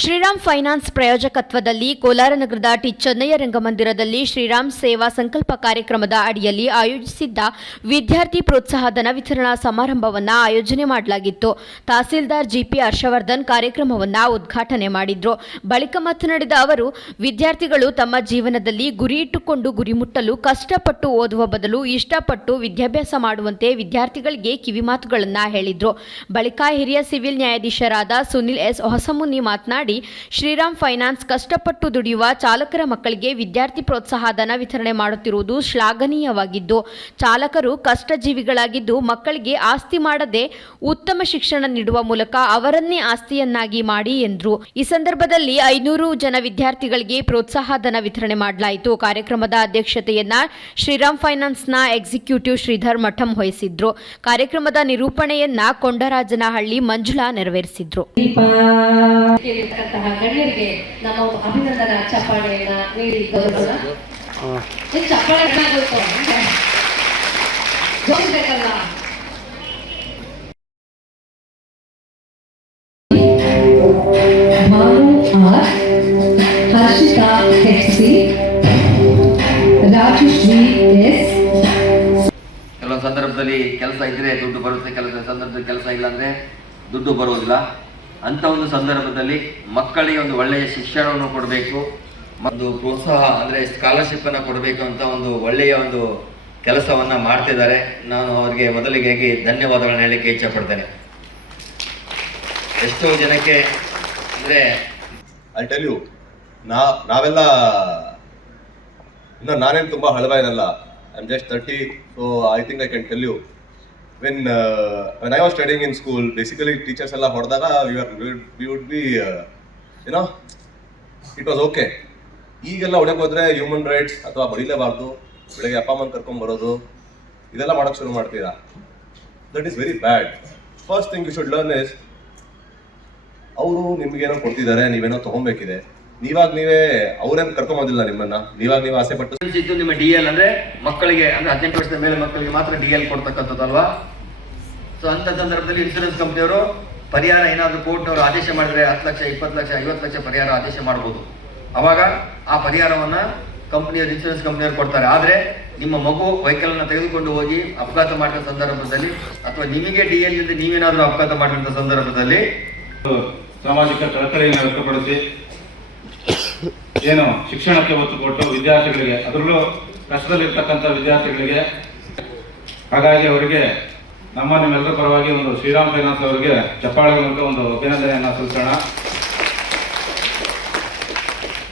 Shriram finance ಪ್ರಾಯೋಜಕತ್ವದಲ್ಲಿ Kolar ನಗರದ T Chennaiah ರಂಗಮಂದಿರದಲ್ಲಿ ಶ್ರೀರಾಮ್ ಸೇವಾ ಸಂಕಲ್ಪ ಕಾರ್ಯಕ್ರಮದ ಅಡಿಯಲ್ಲಿ ಆಯೋಜಿಸಿದ್ದ ವಿದ್ಯಾರ್ಥಿ ಪ್ರೋತ್ಸಾಹಧನ ವಿತರಣಾ ಸಮಾರಂಭವನ್ನು ಆಯೋಜನೆ ಮಾಡಲಾಗಿತ್ತು. ತಹಸೀಲ್ದಾರ್ ಜಿಪಿ ಹರ್ಷವರ್ಧನ್ ಕಾರ್ಯಕ್ರಮವನ್ನು ಉದ್ಘಾಟನೆ ಮಾಡಿದ್ರು. ಬಳಿಕ ಮಾತನಾಡಿದ ಅವರು, ವಿದ್ಯಾರ್ಥಿಗಳು ತಮ್ಮ ಜೀವನದಲ್ಲಿ ಗುರಿ ಇಟ್ಟುಕೊಂಡು ಗುರಿ ಮುಟ್ಟಲು ಕಷ್ಟಪಟ್ಟು ಓದುವ ಬದಲು ಇಷ್ಟಪಟ್ಟು ವಿದ್ಯಾಭ್ಯಾಸ ಮಾಡುವಂತೆ ವಿದ್ಯಾರ್ಥಿಗಳಿಗೆ ಕಿವಿಮಾತುಗಳನ್ನು ಹೇಳಿದ್ರು. ಬಳಿಕ ಹಿರಿಯ ಸಿವಿಲ್ ನ್ಯಾಯಾಧೀಶರಾದ ಸುನಿಲ್ ಎಸ್ ಹೊಸಮುನಿ ಮಾತನಾಡಿ, ಶ್ರೀರಾಮ್ ಫೈನಾನ್ಸ್ ಕಷ್ಟಪಟ್ಟು ದುಡಿಯುವ ಚಾಲಕರ ಮಕ್ಕಳಿಗೆ ವಿದ್ಯಾರ್ಥಿ ಪ್ರೋತ್ಸಾಹಧನ ವಿತರಣೆ ಮಾಡುತ್ತಿರುವುದು ಶ್ಲಾಘನೀಯವಾಗಿದ್ದು, ಚಾಲಕರು ಕಷ್ಟಜೀವಿಗಳಾಗಿದ್ದು ಮಕ್ಕಳಿಗೆ ಆಸ್ತಿ ಮಾಡದೆ ಉತ್ತಮ ಶಿಕ್ಷಣ ನೀಡುವ ಮೂಲಕ ಅವರನ್ನೇ ಆಸ್ತಿಯನ್ನಾಗಿ ಮಾಡಿ ಎಂದರು. ಈ ಸಂದರ್ಭದಲ್ಲಿ 500 ಜನ ವಿದ್ಯಾರ್ಥಿಗಳಿಗೆ ಪ್ರೋತ್ಸಾಹಧನ ವಿತರಣೆ ಮಾಡಲಾಯಿತು. ಕಾರ್ಯಕ್ರಮದ ಅಧ್ಯಕ್ಷತೆಯನ್ನ ಶ್ರೀರಾಮ್ ಫೈನಾನ್ಸ್ನ ಎಕ್ಸಿಕ್ಯೂಟಿವ್ ಶ್ರೀಧರ್ ಮಠಂ ವಹಿಸಿದ್ರು. ಕಾರ್ಯಕ್ರಮದ ನಿರೂಪಣೆಯನ್ನ ಕೊಂಡರಾಜನಹಳ್ಳಿ ಮಂಜುಳಾ ನೆರವೇರಿಸಿದ್ರು. ಗಣ್ಯರಿಗೆ ನಮ್ಮ ಅಭಿನಂದನಾ ಚಪ್ಪಾಳೆಯನ್ನ ನೀಡಿ ಗೌರವ. ಚಪ್ಪಾಳೆ ಜೋಡಿಸ್ಬೇಕಲ್ಲ. ಹರ್ಷಿತಾ ಎಕ್ಸಿ, ರಾಜಶ್ರೀ ಎಸ್. ಕೆಲವು ಸಂದರ್ಭದಲ್ಲಿ ಕೆಲಸ ಇದ್ರೆ ದುಡ್ಡು ಬರುತ್ತೆ, ಕೆಲವು ಸಂದರ್ಭದಲ್ಲಿ ಕೆಲಸ ಇಲ್ಲ ಅಂದ್ರೆ ದುಡ್ಡು ಬರುವುದಿಲ್ಲ. ಅಂತ ಒಂದು ಸಂದರ್ಭದಲ್ಲಿ ಮಕ್ಕಳಿಗೆ ಒಂದು ಒಳ್ಳೆಯ ಶಿಕ್ಷಣವನ್ನು ಕೊಡಬೇಕು, ಒಂದು ಪ್ರೋತ್ಸಾಹ ಅಂದರೆ ಸ್ಕಾಲರ್ಶಿಪ್ ಅನ್ನು ಕೊಡಬೇಕು ಅಂತ ಒಂದು ಒಳ್ಳೆಯ ಒಂದು ಕೆಲಸವನ್ನ ಮಾಡ್ತಿದ್ದಾರೆ. ನಾನು ಅವರಿಗೆ ಮೊದಲಿಗೆ ಧನ್ಯವಾದಗಳನ್ನ ಹೇಳಲಿಕ್ಕೆ ಇಚ್ಛಪಡ್ತೇನೆ. ಎಷ್ಟೋ ಜನಕ್ಕೆ ಅಂದರೆ ಐ ಟೆಲ್ ಯು, ನಾವೆಲ್ಲ ಇನ್ನು ನಾನೇನು ತುಂಬ ಹಳಬಾಯನಲ್ಲ. I am just 30, so I think I can tell you. When I was studying in school, basically teachers ಎಲ್ಲ ಹೊಡೆದಾಗ we would be, it was okay. ಈಗೆಲ್ಲ ಹೊಡೆಗೆ ಹೋದ್ರೆ ಹ್ಯೂಮನ್ ರೈಟ್ಸ್ ಅಥವಾ ಬಡಿಲೇಬಾರ್ದು, ಬೆಳಗ್ಗೆ ಅಪ್ಪ ಅಮ್ಮನ ಕರ್ಕೊಂಡ್ಬರೋದು, ಇದೆಲ್ಲ ಮಾಡೋಕ್ಕೆ ಶುರು ಮಾಡ್ತೀರಾ. That is very bad. First thing you should learn is, ಅವರು ನಿಮ್ಗೇನೋ ಕೊಡ್ತಿದ್ದಾರೆ, ನೀವೇನೋ ತಗೊಬೇಕಿದೆ, ನೀವೇ ಅವ್ರೇನು ಕರ್ಕೊಂಬೋದಿಲ್ಲ ನಿಮ್ಮನ್ನ, ನೀವೇ ಆಸೆ ಪಟ್ಟು. ನಿಮ್ಮ DL ಅಂದ್ರೆ ಮಕ್ಕಳಿಗೆ ಅಂದ್ರೆ 18 ವರ್ಷದ ಮೇಲೆ ಮಕ್ಕಳಿಗೆ ಮಾತ್ರ DL ಕೊಡ್ತಕ್ಕಂಥದ್ದಲ್ವಾ. ಸೊ ಅಂತ ಸಂದರ್ಭದಲ್ಲಿ ಇನ್ಶೂರೆನ್ಸ್ ಕಂಪ್ನಿಯವರು ಪರಿಹಾರ ಏನಾದರೂ ಕೋರ್ಟ್ನವರು ಆದೇಶ ಮಾಡಿದ್ರೆ 10 ಲಕ್ಷ 20 ಲಕ್ಷ 50 ಲಕ್ಷ ಪರಿಹಾರ ಆದೇಶ ಮಾಡ್ಬೋದು. ಅವಾಗ ಆ ಪರಿಹಾರವನ್ನ ಕಂಪ್ನಿಯವರು ಇನ್ಶೂರೆನ್ಸ್ ಕಂಪ್ನಿಯವರು ಕೊಡ್ತಾರೆ. ಆದ್ರೆ ನಿಮ್ಮ ಮಗು ವೆಹಿಕಲ್ ಅನ್ನ ತೆಗೆದುಕೊಂಡು ಹೋಗಿ ಅಪಘಾತ ಮಾಡಿದ ಸಂದರ್ಭದಲ್ಲಿ ಅಥವಾ ನಿಮಗೆ DL ಇಂದ ನೀವೇನಾದ್ರೂ ಅಪಘಾತ ಮಾಡಿದ ಸಂದರ್ಭದಲ್ಲಿ ಸಾಮಾಜಿಕ ಕಳಕಳಿಯನ್ನು ವ್ಯಕ್ತಪಡಿಸಿ ಏನು ಶಿಕ್ಷಣಕ್ಕೆ ಒತ್ತು ಕೊಟ್ಟು ವಿದ್ಯಾರ್ಥಿಗಳಿಗೆ, ಅದರಲ್ಲೂ ಕಷ್ಟದಲ್ಲಿರ್ತಕ್ಕಂಥ ವಿದ್ಯಾರ್ಥಿಗಳಿಗೆ, ಹಾಗಾಗಿ ಅವರಿಗೆ ನಿಮ್ಮೆಲ್ಲರ ಪರವಾಗಿ ಒಂದು ಶ್ರೀರಾಮ್ ಫೈನಾನ್ಸ್ ಅವರಿಗೆ ಚಪ್ಪಾಳೆ ಮೂಲಕ ಒಂದು ಅಭಿನಂದನೆಯನ್ನು ಸಲ್ಲಿಸೋಣ.